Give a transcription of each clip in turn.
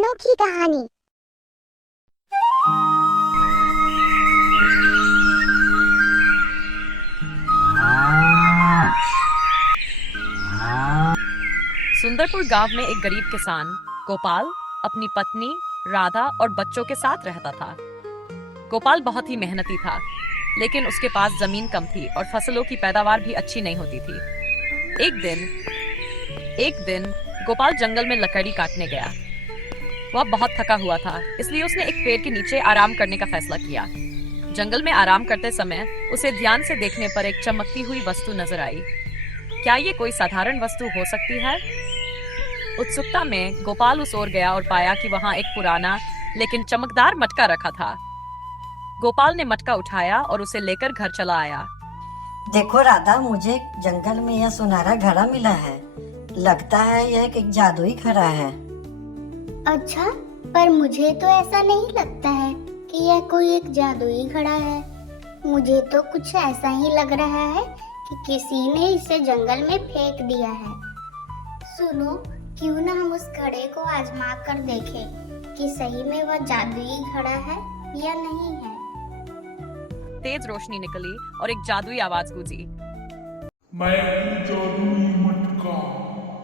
अनोखी कहानी। सुंदरपुर गांव में एक गरीब किसान गोपाल अपनी पत्नी राधा और बच्चों के साथ रहता था। गोपाल बहुत ही मेहनती था, लेकिन उसके पास जमीन कम थी और फसलों की पैदावार भी अच्छी नहीं होती थी। एक दिन गोपाल जंगल में लकड़ी काटने गया। वह बहुत थका हुआ था, इसलिए उसने एक पेड़ के नीचे आराम करने का फैसला किया। जंगल में आराम करते समय उसे ध्यान से देखने पर एक चमकती हुई वस्तु नजर आई। क्या ये कोई साधारण वस्तु हो सकती है? उत्सुकता में गोपाल उस ओर गया और पाया कि वहां एक पुराना लेकिन चमकदार मटका रखा था। गोपाल ने मटका उठाया और उसे लेकर घर चला आया। देखो राधा, मुझे जंगल में यह सुनहरा घड़ा मिला है। लगता है यह एक जादुई घड़ा है। अच्छा, पर मुझे तो ऐसा नहीं लगता है कि यह कोई एक जादुई घड़ा है। मुझे तो कुछ ऐसा ही लग रहा है कि किसी ने इसे जंगल में फेंक दिया है। सुनो, क्यों ना हम उस घड़े को आजमा कर देखें कि सही में वह जादुई घड़ा है या नहीं है। तेज रोशनी निकली और एक जादुई आवाज गूंजी। मैं हूँ जादुई मटका।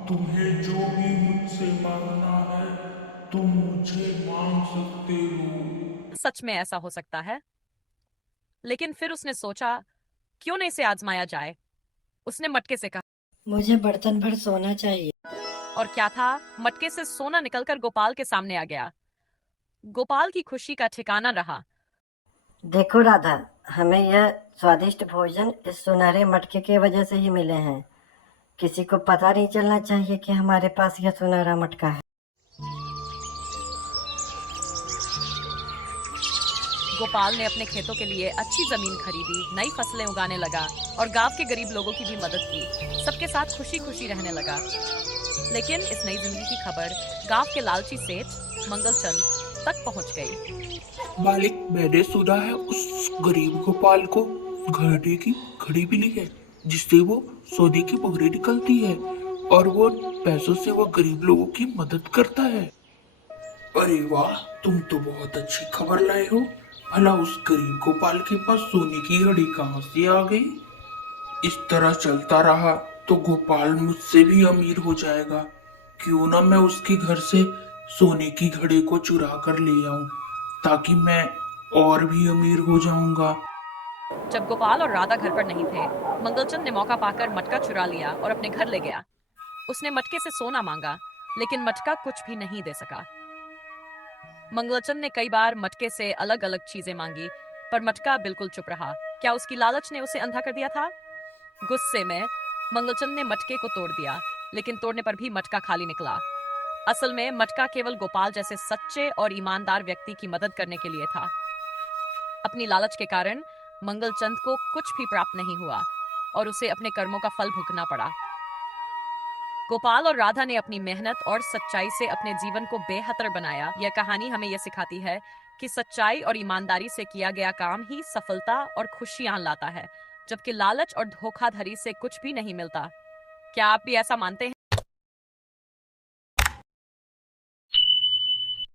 तुम्हें जो भी मुझसे मांगना है तुम मुझे मांग सकते हो। सच में ऐसा हो सकता है? लेकिन फिर उसने सोचा, क्यों न इसे आजमाया जाए। उसने मटके से कहा, मुझे बर्तन भर सोना चाहिए। और क्या था, मटके से सोना निकलकर गोपाल के सामने आ गया। गोपाल की खुशी का ठिकाना रहा। देखो राधा, हमें यह स्वादिष्ट भोजन इस सुनहरे मटके की वजह से ही मिले हैं। किसी को पता नहीं चलना चाहिए कि हमारे पास यह सुनहरा मटका है। गोपाल ने अपने खेतों के लिए अच्छी जमीन खरीदी, नई फसलें उगाने लगा और गांव के गरीब लोगों की भी मदद की। सबके साथ खुशी खुशी रहने लगा। लेकिन इस नई जिंदगी की खबर गांव के लालची सेठ मंगलचंद तक पहुंच गई। मालिक, मैंने सुना है उस गरीब गोपाल को घड़ी की घड़ी मिली है जिससे वो सोने की मोहरें निकलती है और वो पैसों से वो गरीब लोगों की मदद करता है। अरे वाह, तुम तो बहुत अच्छी खबर लाए हो। भला उस गरीब गोपाल के पास सोने की घड़ी कहाँ से आ गई? इस तरह चलता रहा तो गोपाल मुझसे भी अमीर हो जाएगा। क्यों ना मैं उसके घर से सोने की घड़ी को चुरा कर ले आऊं, ताकि मैं और भी अमीर हो जाऊंगा। जब गोपाल और राधा घर पर नहीं थे, मंगलचंद ने मौका पाकर मटका चुरा लिया और अपने घर ले गया। उसने मटके से सोना मांगा, लेकिन मटका कुछ भी नहीं दे सका। मंगलचंद ने कई बार मटके से अलग अलग चीजें मांगी, पर मटका बिल्कुल चुप रहा। क्या उसकी लालच ने उसे अंधा कर दिया था? गुस्से में मंगलचंद ने मटके को तोड़ दिया, लेकिन तोड़ने पर भी मटका खाली निकला। असल में मटका केवल गोपाल जैसे सच्चे और ईमानदार व्यक्ति की मदद करने के लिए था। अपनी लालच के कारण मंगलचंद को कुछ भी प्राप्त नहीं हुआ और उसे अपने कर्मों का फल भुगतना पड़ा। गोपाल और राधा ने अपनी मेहनत और सच्चाई से अपने जीवन को बेहतर बनाया। यह कहानी हमें यह सिखाती है कि सच्चाई और ईमानदारी से किया गया काम ही सफलता और खुशियां लाता है, जबकि लालच और धोखाधड़ी से कुछ भी नहीं मिलता। क्या आप भी ऐसा मानते हैं?